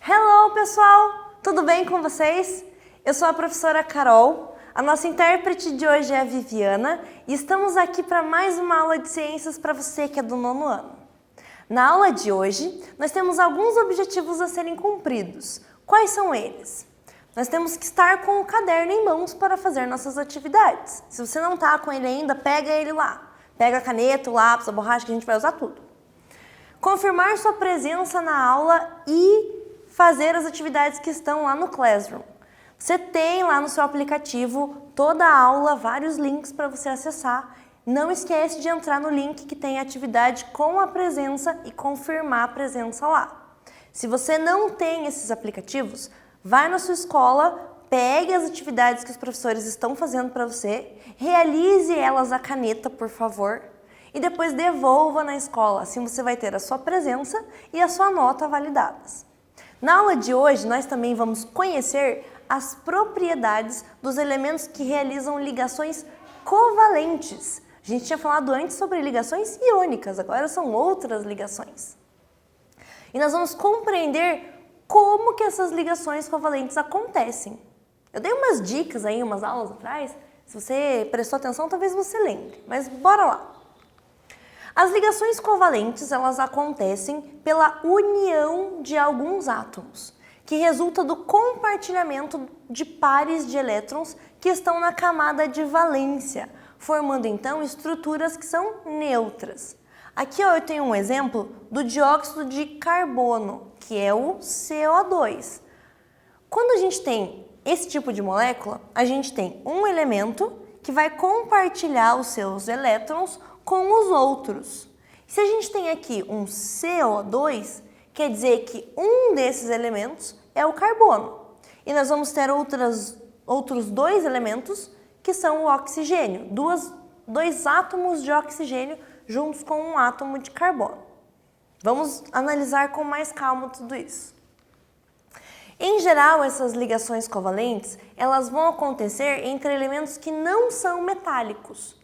Hello, pessoal! Tudo bem com vocês? Eu sou a professora Carol, a nossa intérprete de hoje é a Viviana e estamos aqui para mais uma aula de ciências para você que é do nono ano. Na aula de hoje, nós temos alguns objetivos a serem cumpridos. Quais são eles? Nós temos que estar com o caderno em mãos para fazer nossas atividades. Se você não está com ele ainda, pega ele lá. Pega a caneta, o lápis, a borracha, que a gente vai usar tudo. Confirmar sua presença na aula e fazer as atividades que estão lá no Classroom. Você tem lá no seu aplicativo toda a aula, vários links para você acessar. Não esquece de entrar no link que tem a atividade com a presença e confirmar a presença lá. Se você não tem esses aplicativos, vai na sua escola, pegue as atividades que os professores estão fazendo para você, realize elas à caneta, por favor, e depois devolva na escola. Assim você vai ter a sua presença e a sua nota validadas. Na aula de hoje, nós também vamos conhecer as propriedades dos elementos que realizam ligações covalentes. A gente tinha falado antes sobre ligações iônicas, agora são outras ligações. E nós vamos compreender como que essas ligações covalentes acontecem. Eu dei umas dicas aí, umas aulas atrás, se você prestou atenção, talvez você lembre, mas bora lá. As ligações covalentes, elas acontecem pela união de alguns átomos, que resulta do compartilhamento de pares de elétrons que estão na camada de valência, formando então estruturas que são neutras. Aqui eu tenho um exemplo do dióxido de carbono, que é o CO2. Quando a gente tem esse tipo de molécula, a gente tem um elemento que vai compartilhar os seus elétrons com os outros. Se a gente tem aqui um CO2, quer dizer que um desses elementos é o carbono. E nós vamos ter outros dois elementos que são o oxigênio, dois átomos de oxigênio juntos com um átomo de carbono. Vamos analisar com mais calma tudo isso. Em geral, essas ligações covalentes, elas vão acontecer entre elementos que não são metálicos.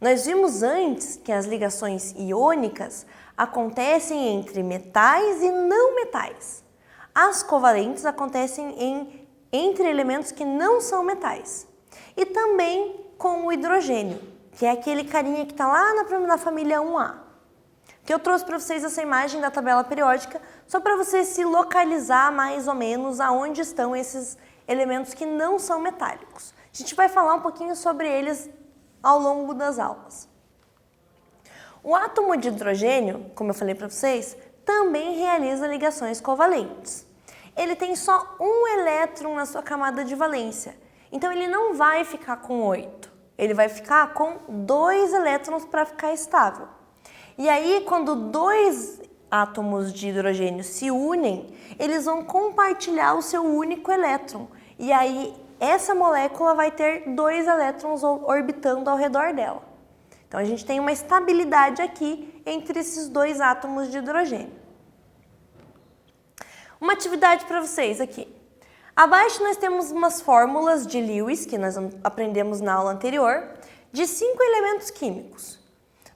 Nós vimos antes que as ligações iônicas acontecem entre metais e não metais. As covalentes acontecem entre elementos que não são metais. E também com o hidrogênio, que é aquele carinha que está lá na família 1A. Que eu trouxe para vocês essa imagem da tabela periódica, só para você se localizar mais ou menos aonde estão esses elementos que não são metálicos. A gente vai falar um pouquinho sobre eles ao longo das aulas. O átomo de hidrogênio, como eu falei para vocês, também realiza ligações covalentes. Ele tem só um elétron na sua camada de valência, então ele não vai ficar com 8. Ele vai ficar com 2 elétrons para ficar estável. E aí, quando 2 átomos de hidrogênio se unem, eles vão compartilhar o seu único elétron. E aí, essa molécula vai ter 2 elétrons orbitando ao redor dela. Então, a gente tem uma estabilidade aqui entre esses 2 átomos de hidrogênio. Uma atividade para vocês aqui. Abaixo nós temos umas fórmulas de Lewis, que nós aprendemos na aula anterior, de 5 elementos químicos.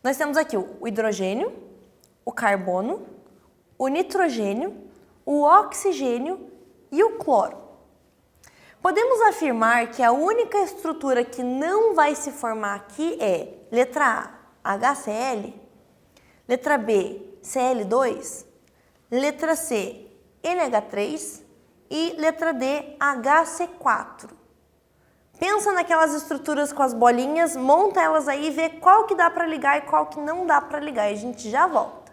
Nós temos aqui o hidrogênio, o carbono, o nitrogênio, o oxigênio e o cloro. Podemos afirmar que a única estrutura que não vai se formar aqui é letra A, HCl, letra B, Cl2, letra C, NH3 e letra D, HC4. Pensa naquelas estruturas com as bolinhas, monta elas aí e vê qual que dá para ligar e qual que não dá para ligar. E a gente já volta.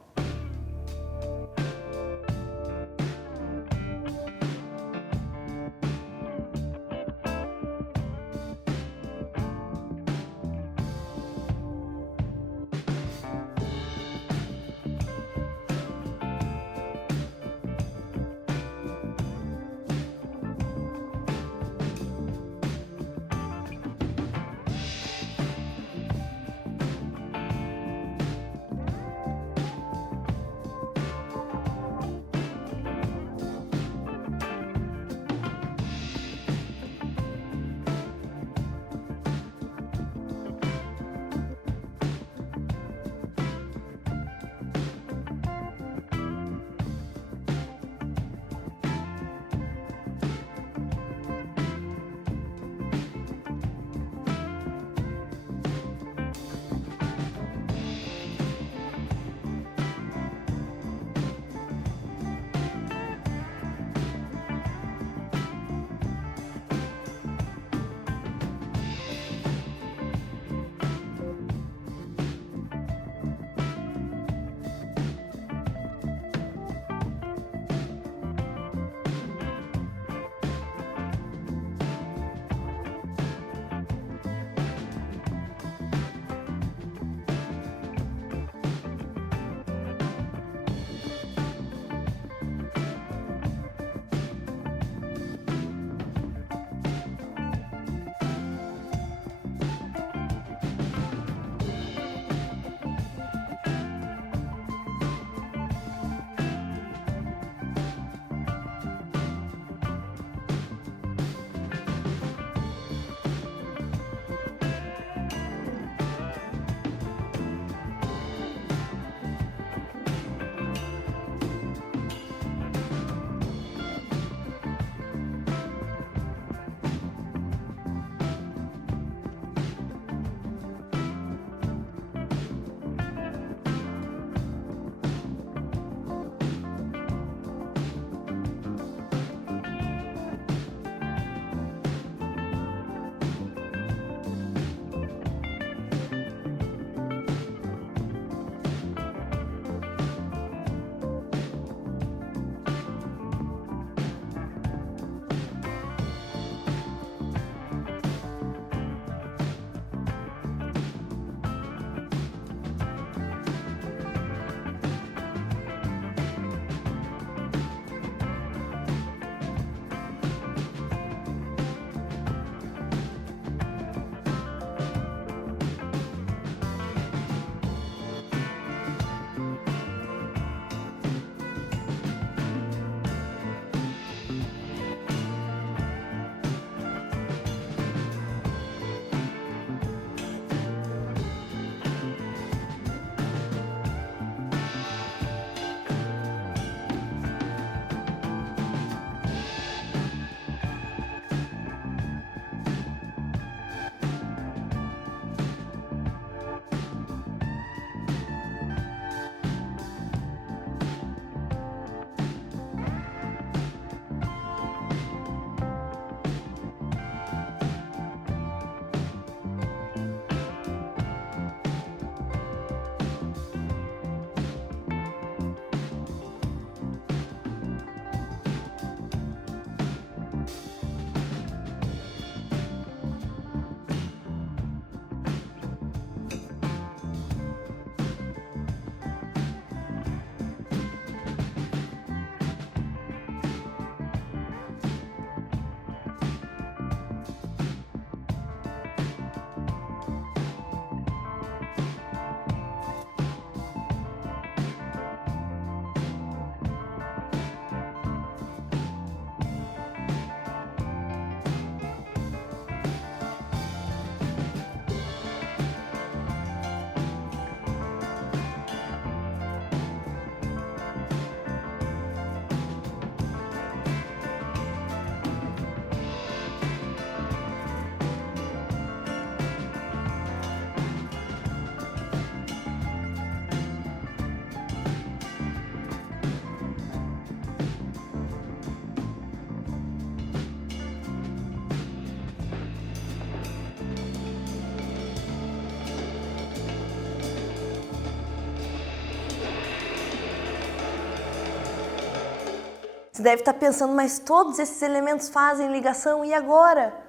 Você deve estar pensando, mas todos esses elementos fazem ligação, e agora?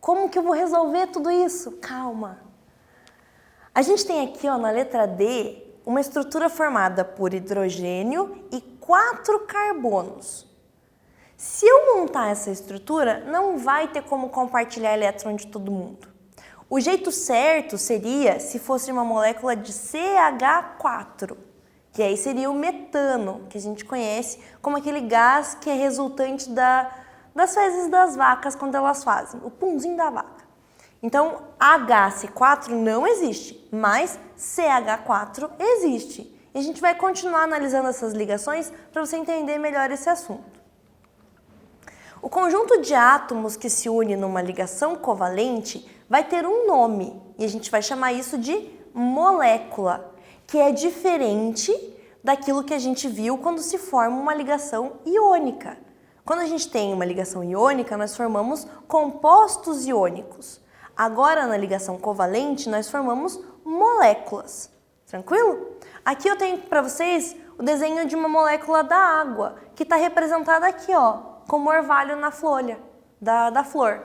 Como que eu vou resolver tudo isso? Calma. A gente tem aqui, ó, na letra D, uma estrutura formada por hidrogênio e 4 carbonos. Se eu montar essa estrutura, não vai ter como compartilhar elétron de todo mundo. O jeito certo seria se fosse uma molécula de CH4, que aí seria o metano, que a gente conhece como aquele gás que é resultante das fezes das vacas quando elas fazem, o punzinho da vaca. Então, HC4 não existe, mas CH4 existe. E a gente vai continuar analisando essas ligações para você entender melhor esse assunto. O conjunto de átomos que se une numa ligação covalente vai ter um nome, e a gente vai chamar isso de molécula, que é diferente daquilo que a gente viu quando se forma uma ligação iônica. Quando a gente tem uma ligação iônica, nós formamos compostos iônicos. Agora, na ligação covalente, nós formamos moléculas. Tranquilo? Aqui eu tenho para vocês o desenho de uma molécula da água, que está representada aqui, ó, como orvalho na folha da flor.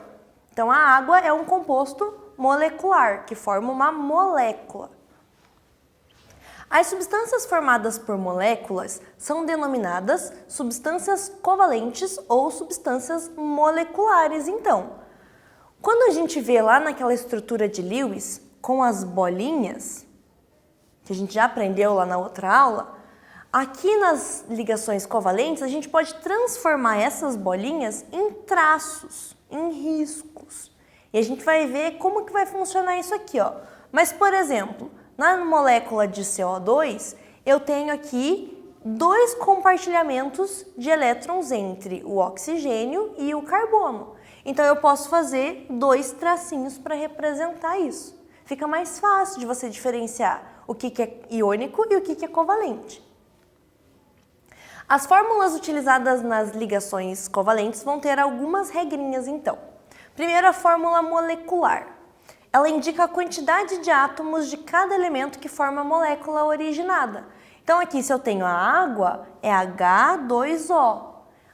Então, a água é um composto molecular, que forma uma molécula. As substâncias formadas por moléculas são denominadas substâncias covalentes ou substâncias moleculares, então. Quando a gente vê lá naquela estrutura de Lewis, com as bolinhas, que a gente já aprendeu lá na outra aula, aqui nas ligações covalentes, a gente pode transformar essas bolinhas em traços, em riscos. E a gente vai ver como que vai funcionar isso aqui, ó. Mas, por exemplo, na molécula de CO2, eu tenho aqui 2 compartilhamentos de elétrons entre o oxigênio e o carbono. Então, eu posso fazer 2 tracinhos para representar isso. Fica mais fácil de você diferenciar o que é iônico e o que é covalente. As fórmulas utilizadas nas ligações covalentes vão ter algumas regrinhas, então. Primeiro, a fórmula molecular. Ela indica a quantidade de átomos de cada elemento que forma a molécula originada. Então, aqui, se eu tenho a água, é H2O.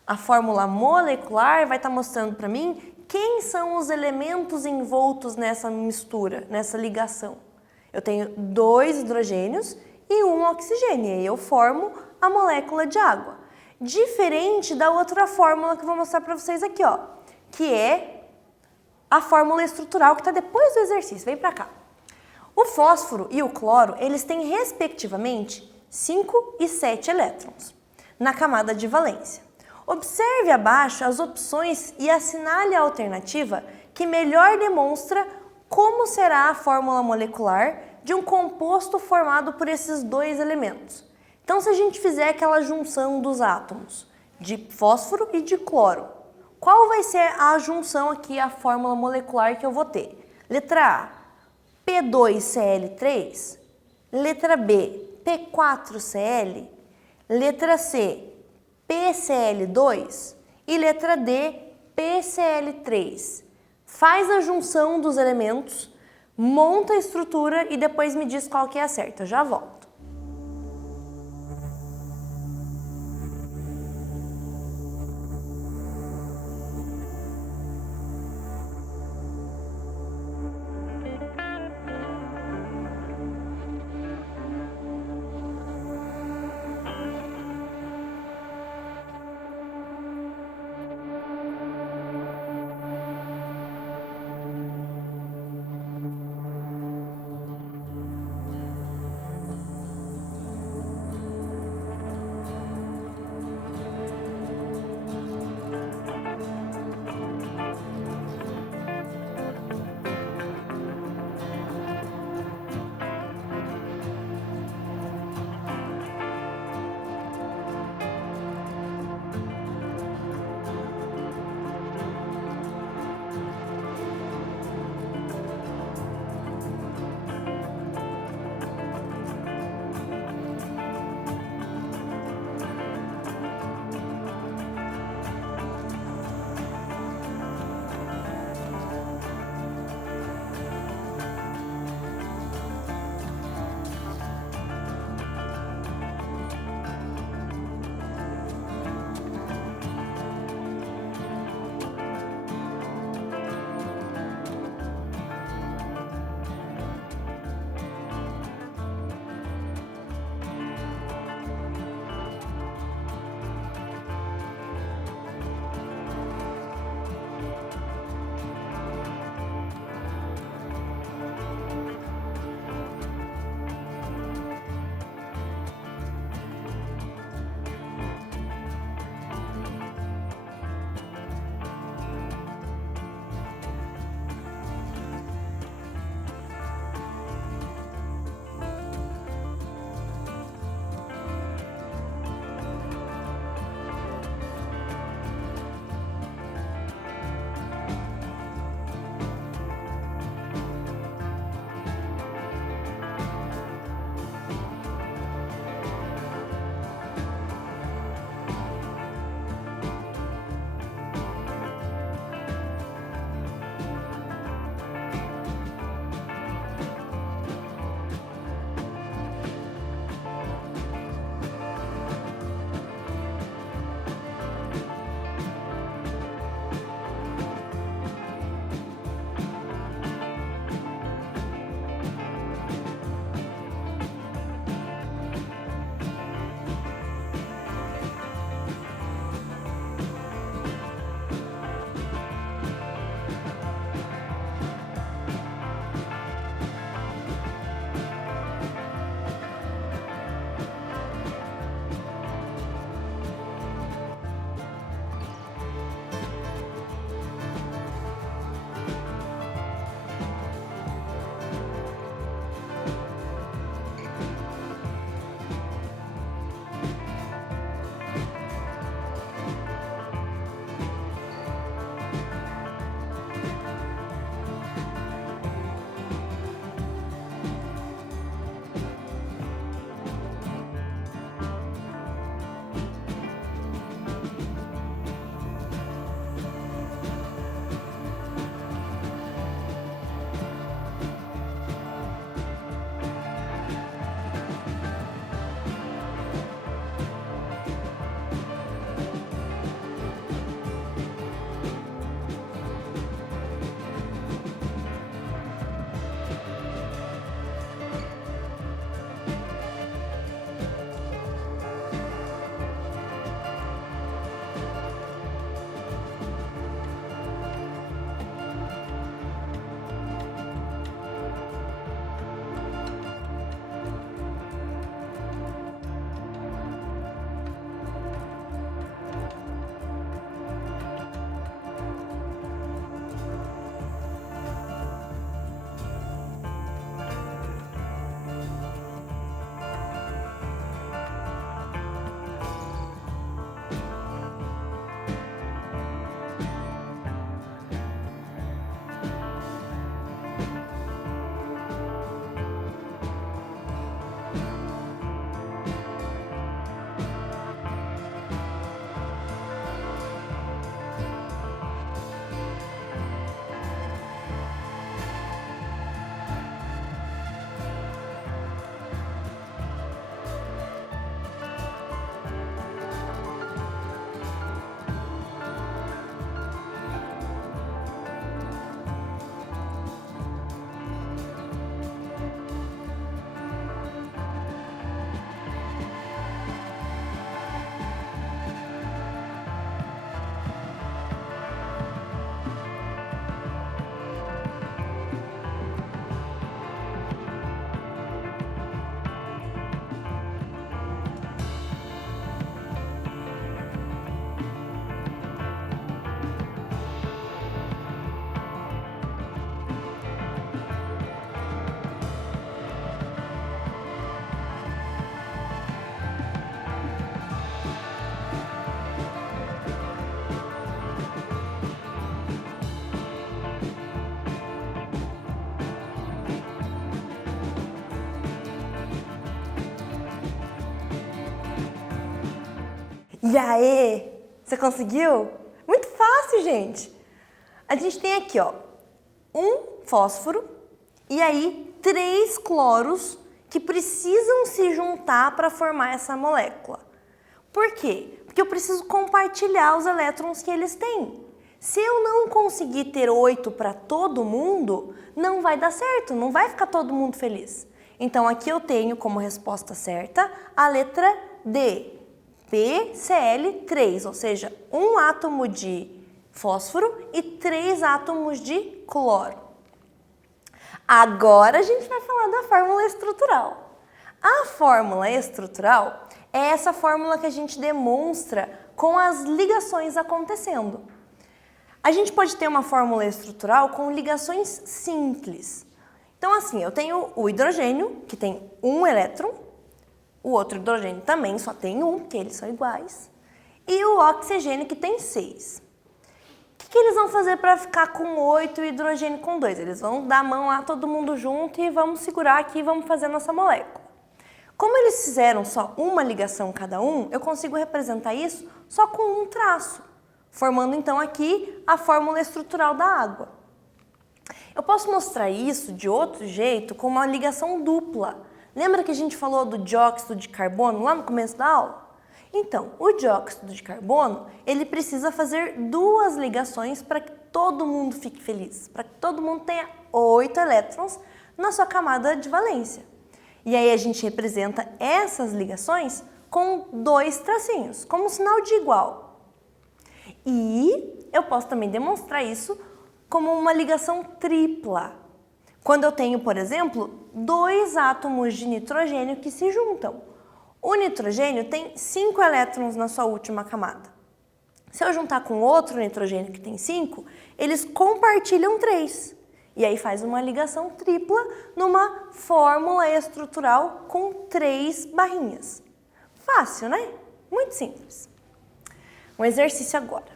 A fórmula molecular vai estar mostrando para mim quem são os elementos envoltos nessa mistura, nessa ligação. Eu tenho 2 hidrogênios e 1 oxigênio, e aí eu formo a molécula de água. Diferente da outra fórmula que eu vou mostrar para vocês aqui, ó, que é a fórmula estrutural que está depois do exercício. Vem para cá. O fósforo e o cloro, eles têm, respectivamente, 5 e 7 elétrons na camada de valência. Observe abaixo as opções e assinale a alternativa que melhor demonstra como será a fórmula molecular de um composto formado por esses 2 elementos. Então, se a gente fizer aquela junção dos átomos de fósforo e de cloro, qual vai ser a junção aqui, a fórmula molecular que eu vou ter? Letra A, P2Cl3. Letra B, P4Cl. Letra C, PCl2. E letra D, PCl3. Faz a junção dos elementos, monta a estrutura e depois me diz qual que é a certa. Eu já volto. E aí, você conseguiu? Muito fácil, gente. A gente tem aqui, ó, um fósforo e aí 3 cloros que precisam se juntar para formar essa molécula. Por quê? Porque eu preciso compartilhar os elétrons que eles têm. Se eu não conseguir ter 8 para todo mundo, não vai dar certo, não vai ficar todo mundo feliz. Então aqui eu tenho como resposta certa a letra D, PCl3, ou seja, um átomo de fósforo e 3 átomos de cloro. Agora a gente vai falar da fórmula estrutural. A fórmula estrutural é essa fórmula que a gente demonstra com as ligações acontecendo. A gente pode ter uma fórmula estrutural com ligações simples. Então assim, eu tenho o hidrogênio, que tem um elétron, o outro hidrogênio também só tem um, porque eles são iguais, e o oxigênio, que tem 6. O que eles vão fazer para ficar com 8 e o hidrogênio com 2? Eles vão dar a mão lá, todo mundo junto, e vamos segurar aqui e vamos fazer a nossa molécula. Como eles fizeram só uma ligação cada um, eu consigo representar isso só com um traço, formando então aqui a fórmula estrutural da água. Eu posso mostrar isso de outro jeito com uma ligação dupla. Lembra que a gente falou do dióxido de carbono lá no começo da aula? Então, o dióxido de carbono, ele precisa fazer 2 ligações para que todo mundo fique feliz, para que todo mundo tenha 8 elétrons na sua camada de valência. E aí a gente representa essas ligações com 2 tracinhos, como um sinal de igual. E eu posso também demonstrar isso como uma ligação tripla. Quando eu tenho, por exemplo, 2 átomos de nitrogênio que se juntam. O nitrogênio tem 5 elétrons na sua última camada. Se eu juntar com outro nitrogênio que tem 5, eles compartilham 3. E aí faz uma ligação tripla numa fórmula estrutural com 3 barrinhas. Fácil, né? Muito simples. Um exercício agora.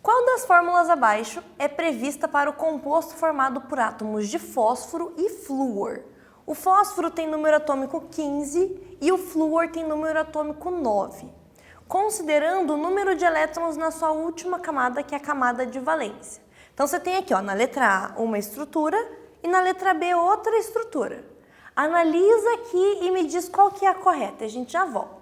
Qual das fórmulas abaixo é prevista para o composto formado por átomos de fósforo e flúor? O fósforo tem número atômico 15 e o flúor tem número atômico 9, considerando o número de elétrons na sua última camada, que é a camada de valência. Então você tem aqui, ó, na letra A uma estrutura e na letra B outra estrutura. Analisa aqui e me diz qual que é a correta, a gente já volta.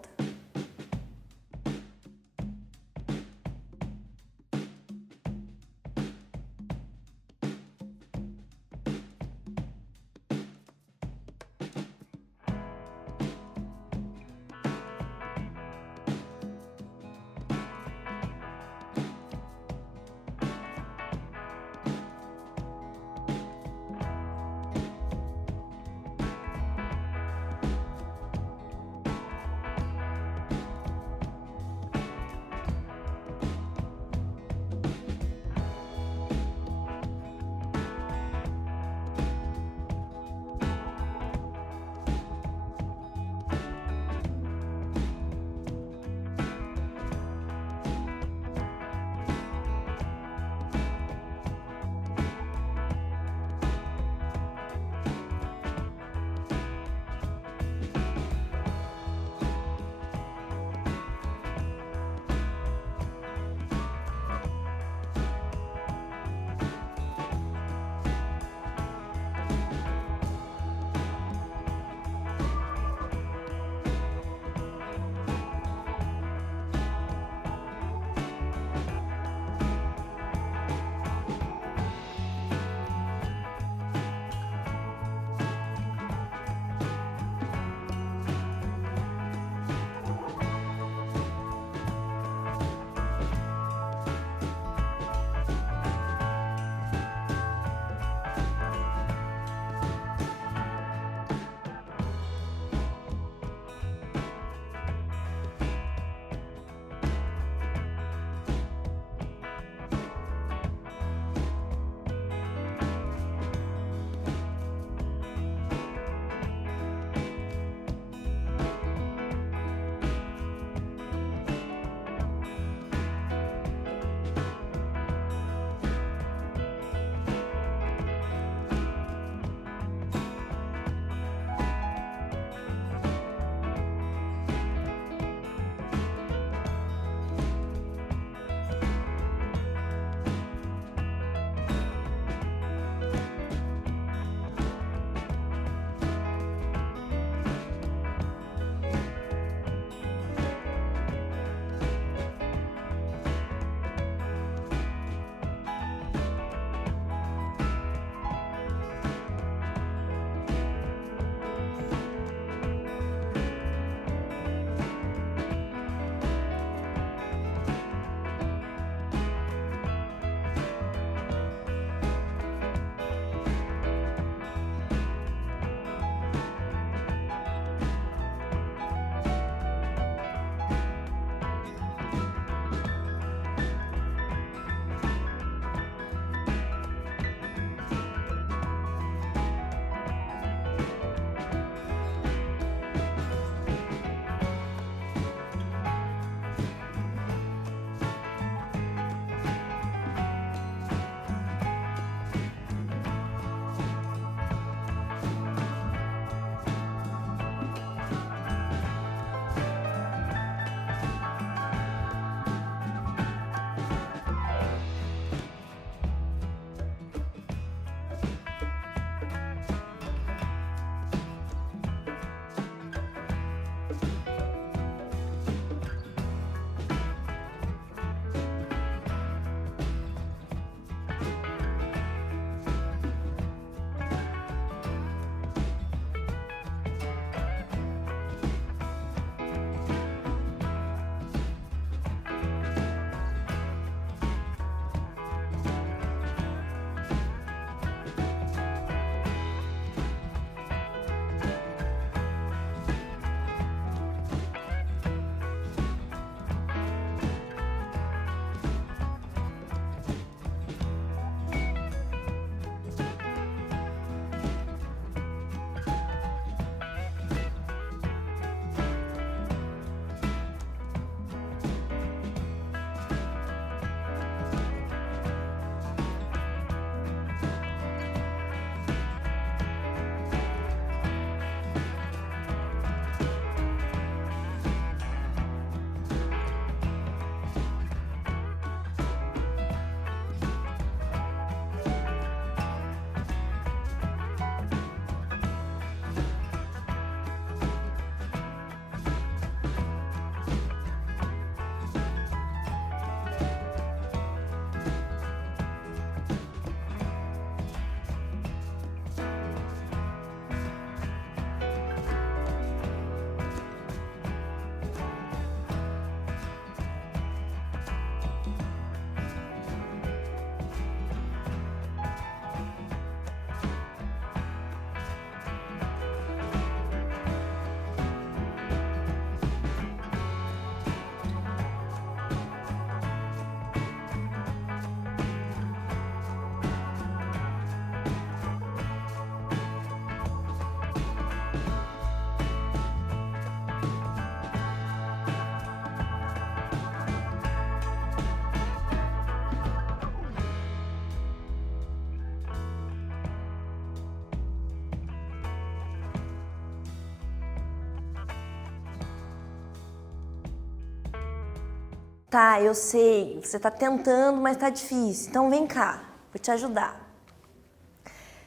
Tá, eu sei, você tá tentando, mas tá difícil. Então vem cá, vou te ajudar.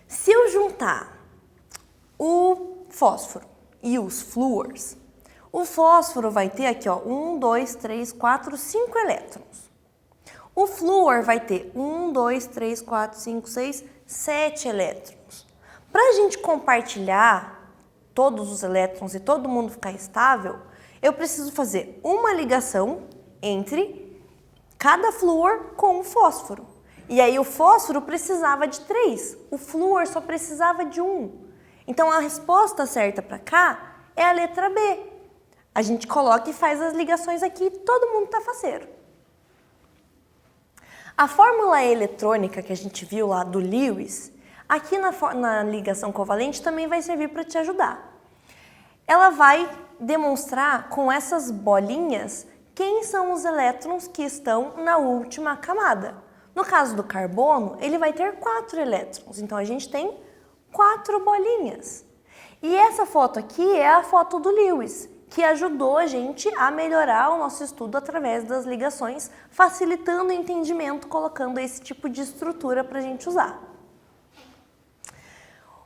Se eu juntar o fósforo e os flúors, o fósforo vai ter aqui, ó, 1, 2, 3, 4, 5 elétrons. O flúor vai ter 1, 2, 3, 4, 5, 6, 7 elétrons. Para a gente compartilhar todos os elétrons e todo mundo ficar estável, eu preciso fazer uma ligação entre cada flúor com o fósforo. E aí o fósforo precisava de 3, o flúor só precisava de 1. Então a resposta certa para cá é a letra B. A gente coloca e faz as ligações aqui e todo mundo tá faceiro. A fórmula eletrônica que a gente viu lá do Lewis, aqui na ligação covalente também vai servir para te ajudar. Ela vai demonstrar com essas bolinhas quem são os elétrons que estão na última camada. No caso do carbono, ele vai ter 4 elétrons, então a gente tem 4 bolinhas. E essa foto aqui é a foto do Lewis, que ajudou a gente a melhorar o nosso estudo através das ligações, facilitando o entendimento, colocando esse tipo de estrutura para a gente usar.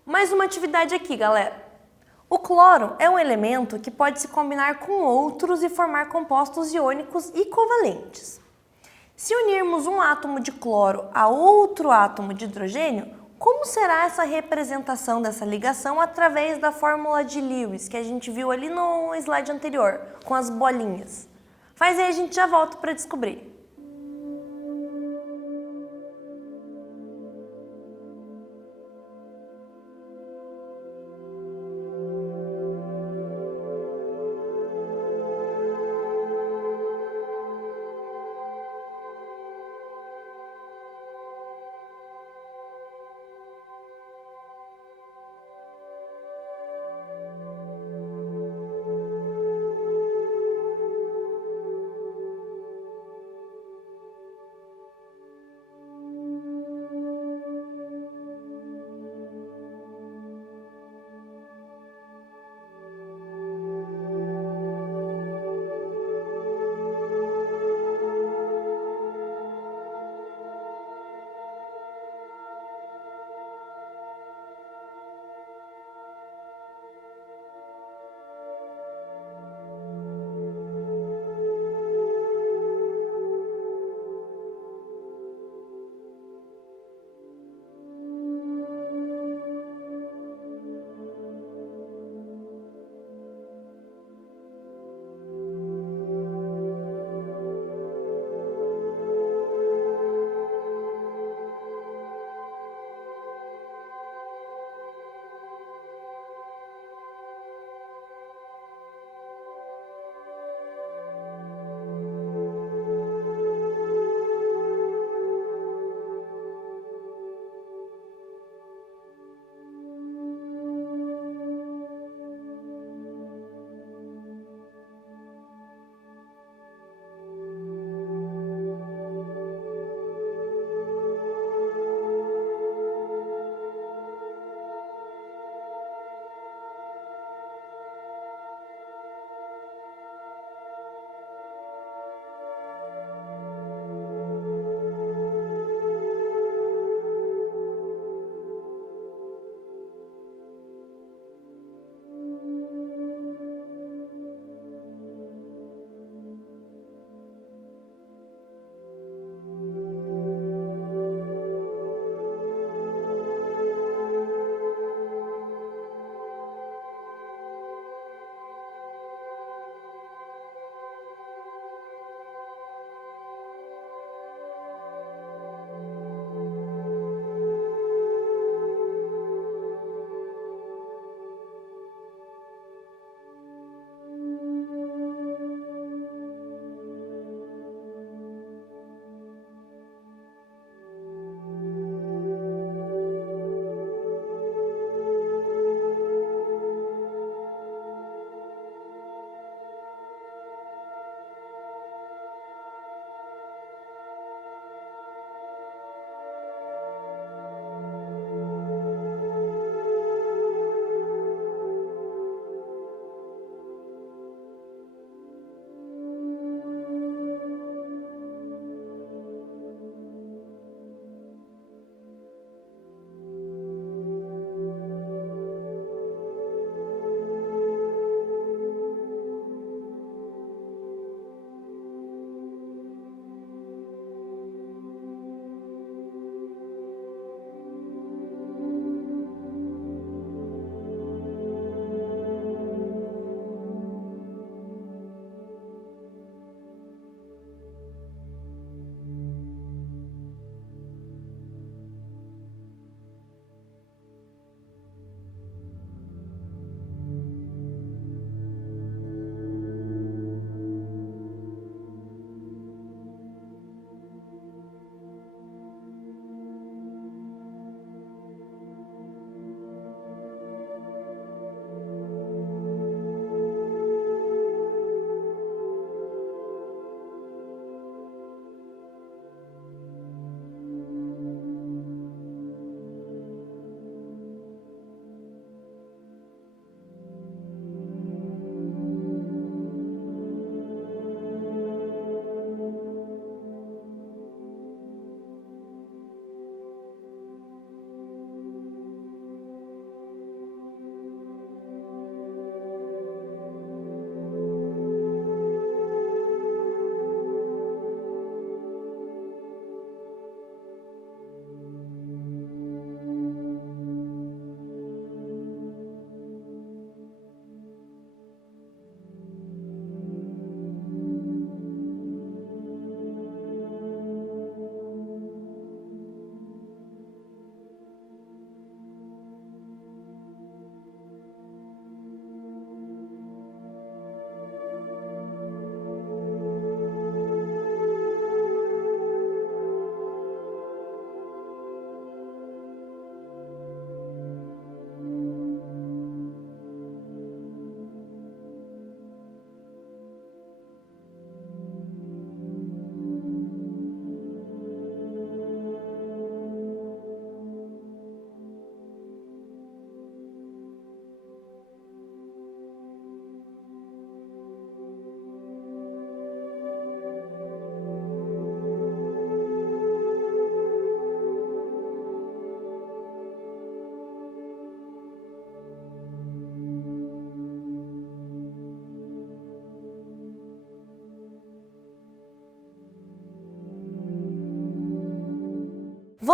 Mais uma atividade aqui, galera. O cloro é um elemento que pode se combinar com outros e formar compostos iônicos e covalentes. Se unirmos um átomo de cloro a outro átomo de hidrogênio, como será essa representação dessa ligação através da fórmula de Lewis, que a gente viu ali no slide anterior, com as bolinhas? Faz aí, a gente já volta para descobrir.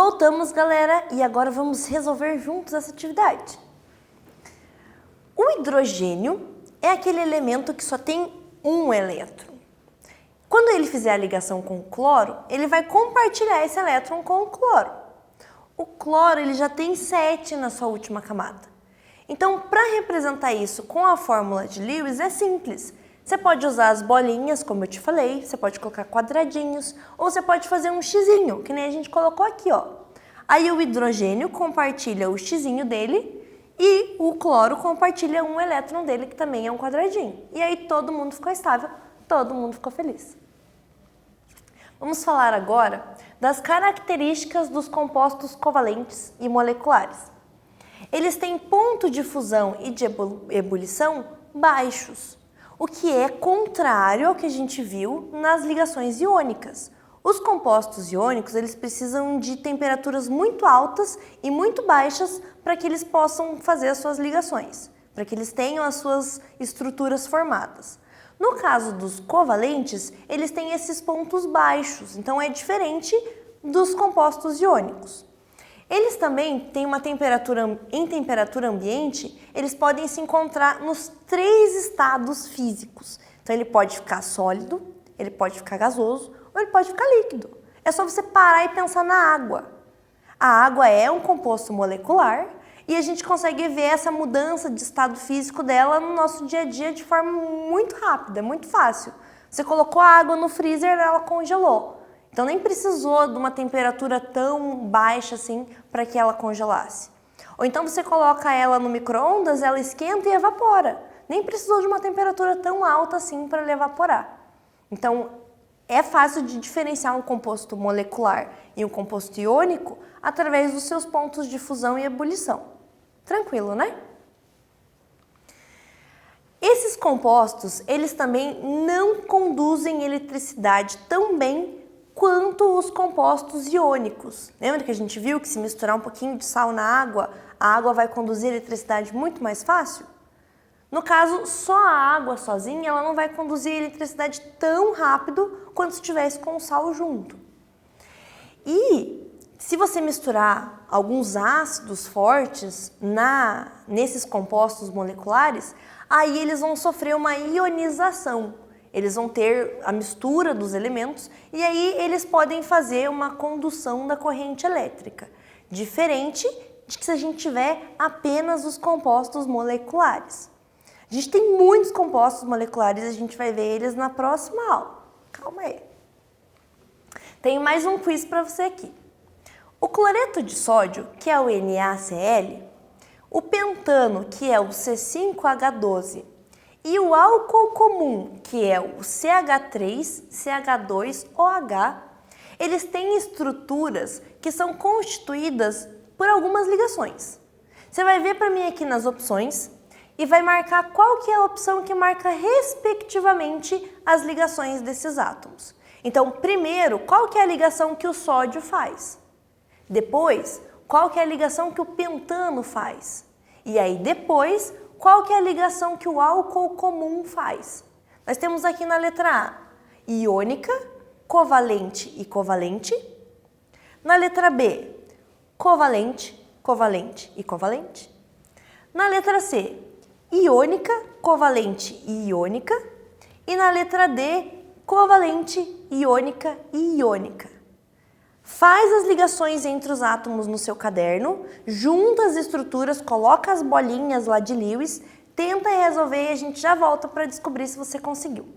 Voltamos, galera, e agora vamos resolver juntos essa atividade. O hidrogênio é aquele elemento que só tem um elétron. Quando ele fizer a ligação com o cloro, ele vai compartilhar esse elétron com o cloro. O cloro ele já tem 7 na sua última camada. Então, para representar isso com a fórmula de Lewis é simples. Você pode usar as bolinhas, como eu te falei, você pode colocar quadradinhos, ou você pode fazer um xizinho, que nem a gente colocou aqui, ó. Aí o hidrogênio compartilha o xizinho dele e o cloro compartilha um elétron dele, que também é um quadradinho. E aí todo mundo ficou estável, todo mundo ficou feliz. Vamos falar agora das características dos compostos covalentes e moleculares. Eles têm ponto de fusão e de ebulição baixos, o que é contrário ao que a gente viu nas ligações iônicas. Os compostos iônicos eles precisam de temperaturas muito altas e muito baixas para que eles possam fazer as suas ligações, para que eles tenham as suas estruturas formadas. No caso dos covalentes, eles têm esses pontos baixos, então é diferente dos compostos iônicos. Eles também têm uma temperatura, em temperatura ambiente, eles podem se encontrar nos 3 estados físicos. Então ele pode ficar sólido, ele pode ficar gasoso ou ele pode ficar líquido. É só você parar e pensar na água. A água é um composto molecular e a gente consegue ver essa mudança de estado físico dela no nosso dia a dia de forma muito rápida, muito fácil. Você colocou a água no freezer, ela congelou. Então nem precisou de uma temperatura tão baixa assim para que ela congelasse. Ou então você coloca ela no micro-ondas, ela esquenta e evapora. Nem precisou de uma temperatura tão alta assim para ela evaporar. Então é fácil de diferenciar um composto molecular e um composto iônico através dos seus pontos de fusão e ebulição. Tranquilo, né? Esses compostos, eles também não conduzem eletricidade tão bem quanto os compostos iônicos. Lembra que a gente viu que se misturar um pouquinho de sal na água, a água vai conduzir eletricidade muito mais fácil? No caso, só a água sozinha, ela não vai conduzir eletricidade tão rápido quanto se tivesse com o sal junto. E se você misturar alguns ácidos fortes nesses compostos moleculares, aí eles vão sofrer uma ionização. Eles vão ter a mistura dos elementos e aí eles podem fazer uma condução da corrente elétrica, diferente de que se a gente tiver apenas os compostos moleculares. A gente tem muitos compostos moleculares e a gente vai ver eles na próxima aula. Calma aí. Tem mais um quiz para você aqui. O cloreto de sódio, que é o NaCl, o pentano, que é o C5H12, e o álcool comum, que é o CH3CH2OH, eles têm estruturas que são constituídas por algumas ligações. Você vai ver para mim aqui nas opções e vai marcar qual que é a opção que marca respectivamente as ligações desses átomos. Então, primeiro, qual que é a ligação que o sódio faz? Depois, qual que é a ligação que o pentano faz? E aí depois, qual que é a ligação que o álcool comum faz? Nós temos aqui na letra A, iônica, covalente e covalente. Na letra B, covalente, covalente e covalente. Na letra C, iônica, covalente e iônica. E na letra D, covalente, iônica e iônica. Faz as ligações entre os átomos no seu caderno, junta as estruturas, coloca as bolinhas lá de Lewis, tenta resolver e a gente já volta para descobrir se você conseguiu.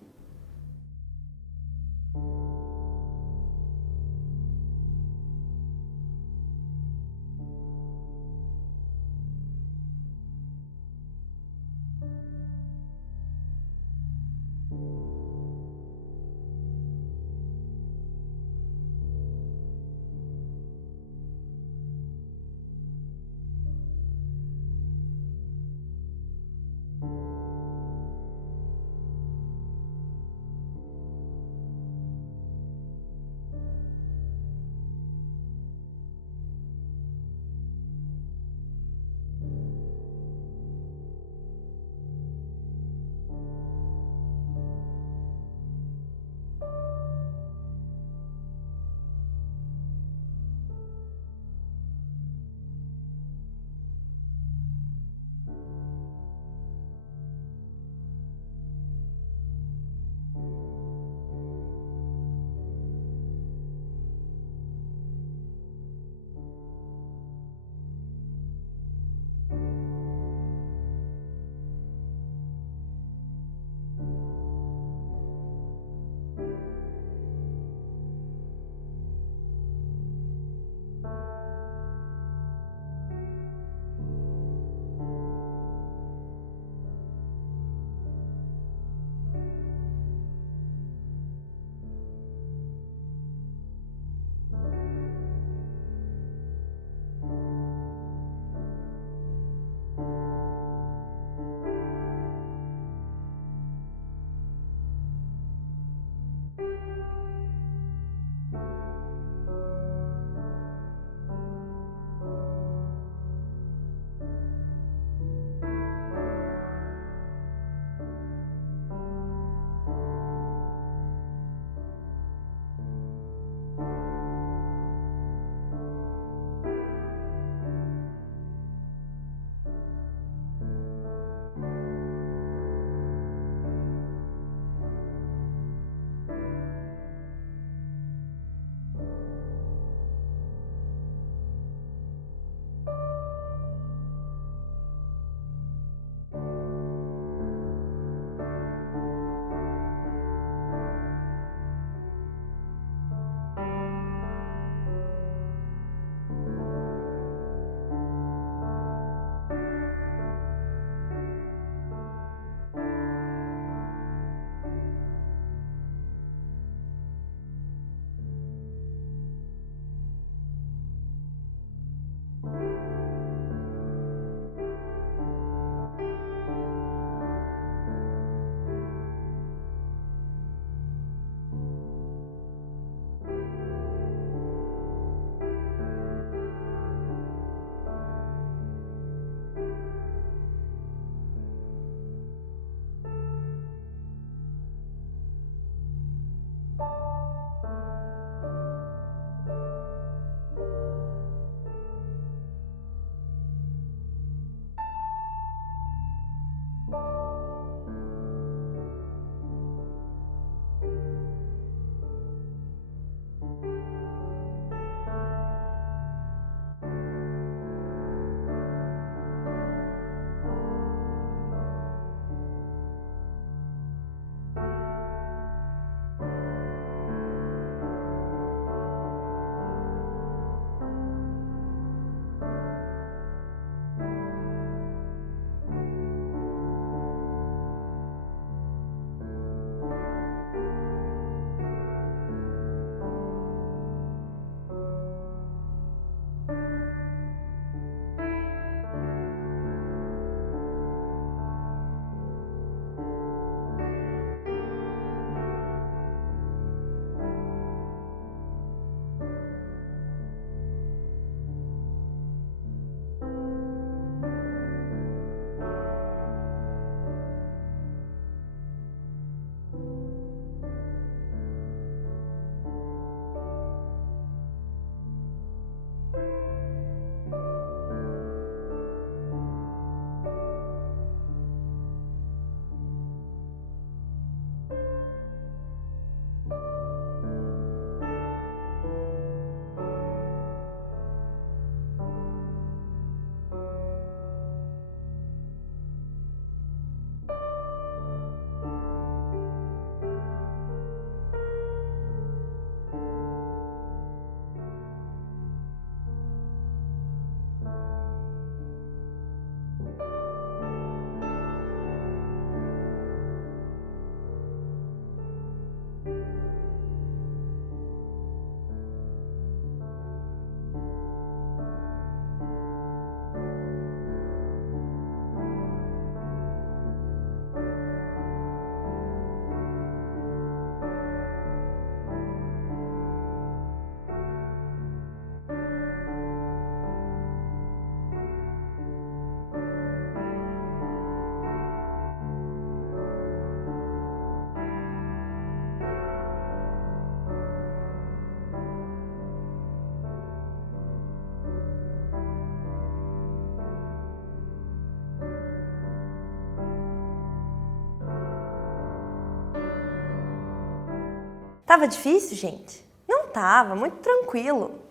Tava difícil, gente? Não tava, muito tranquilo.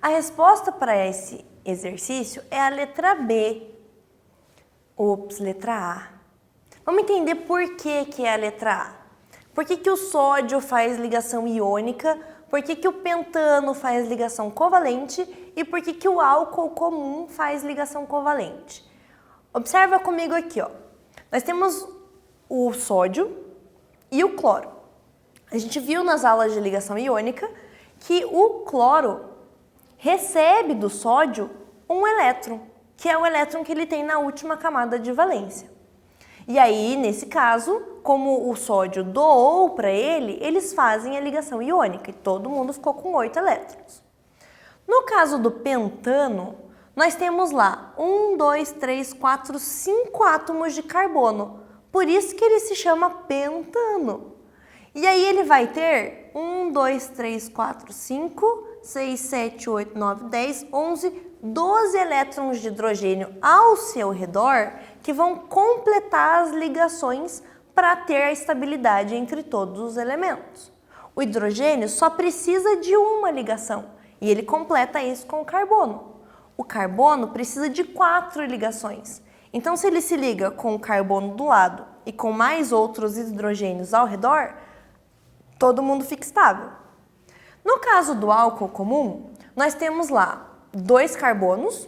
A resposta para esse exercício é a letra B. Ops, letra A. Vamos entender por que é a letra A. Por que o sódio faz ligação iônica? Por que o pentano faz ligação covalente? E por que o álcool comum faz ligação covalente? Observa comigo aqui, ó. Nós temos o sódio e o cloro. A gente viu nas aulas de ligação iônica que o cloro recebe do sódio um elétron, que é o elétron que ele tem na última camada de valência. E aí, nesse caso, como o sódio doou para ele, eles fazem a ligação iônica e todo mundo ficou com 8 elétrons. No caso do pentano, nós temos lá 1, 2, 3, 4, 5 átomos de carbono. Por isso que ele se chama pentano. E aí ele vai ter 1, 2, 3, 4, 5, 6, 7, 8, 9, 10, 11, 12 elétrons de hidrogênio ao seu redor que vão completar as ligações para ter a estabilidade entre todos os elementos. O hidrogênio só precisa de uma ligação e ele completa isso com o carbono. O carbono precisa de 4 ligações. Então, se ele se liga com o carbono do lado e com mais outros hidrogênios ao redor, todo mundo fica estável. No caso do álcool comum, nós temos lá 2 carbonos,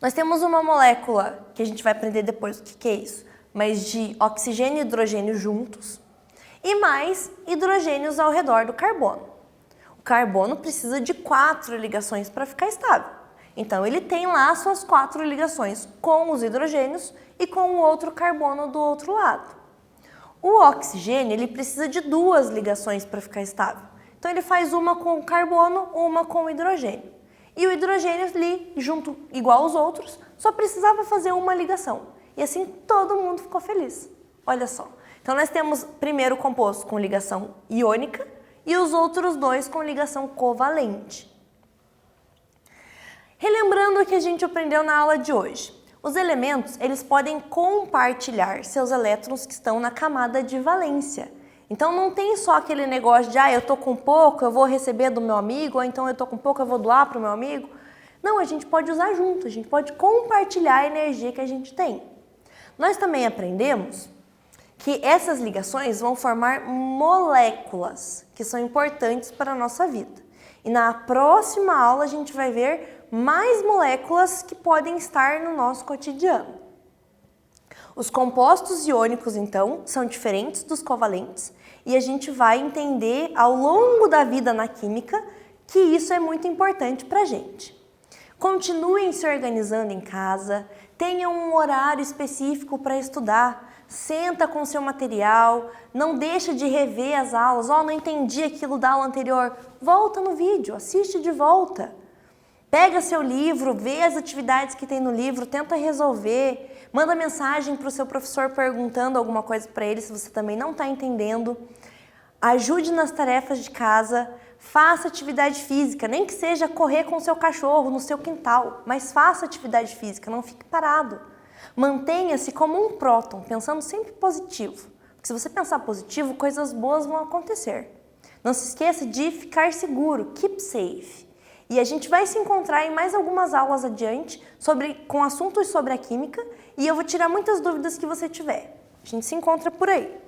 nós temos uma molécula, que a gente vai aprender depois o que é isso, mas de oxigênio e hidrogênio juntos, e mais hidrogênios ao redor do carbono. O carbono precisa de 4 ligações para ficar estável. Então, ele tem lá suas 4 ligações com os hidrogênios e com o outro carbono do outro lado. O oxigênio, ele precisa de 2 ligações para ficar estável. Então, ele faz uma com o carbono, uma com o hidrogênio. E o hidrogênio ali, junto igual aos outros, só precisava fazer uma ligação. E assim todo mundo ficou feliz. Olha só. Então nós temos primeiro o composto com ligação iônica e os outros 2 com ligação covalente. Relembrando o que a gente aprendeu na aula de hoje. Os elementos, eles podem compartilhar seus elétrons que estão na camada de valência. Então não tem só aquele negócio de eu tô com pouco, eu vou receber do meu amigo, ou então eu tô com pouco, eu vou doar para o meu amigo. Não, a gente pode usar junto, a gente pode compartilhar a energia que a gente tem. Nós também aprendemos que essas ligações vão formar moléculas, que são importantes para a nossa vida. E na próxima aula a gente vai ver mais moléculas que podem estar no nosso cotidiano. Os compostos iônicos, então, são diferentes dos covalentes e a gente vai entender ao longo da vida na química que isso é muito importante para a gente. Continuem se organizando em casa, tenham um horário específico para estudar, senta com seu material, não deixa de rever as aulas, não entendi aquilo da aula anterior, volta no vídeo, assiste de volta. Pega seu livro, vê as atividades que tem no livro, tenta resolver, manda mensagem para o seu professor perguntando alguma coisa para ele se você também não está entendendo. Ajude nas tarefas de casa, faça atividade física, nem que seja correr com o seu cachorro no seu quintal, mas faça atividade física, não fique parado. Mantenha-se como um próton, pensando sempre positivo. Porque se você pensar positivo, coisas boas vão acontecer. Não se esqueça de ficar seguro, keep safe. E a gente vai se encontrar em mais algumas aulas adiante com assuntos sobre a química e eu vou tirar muitas dúvidas que você tiver. A gente se encontra por aí.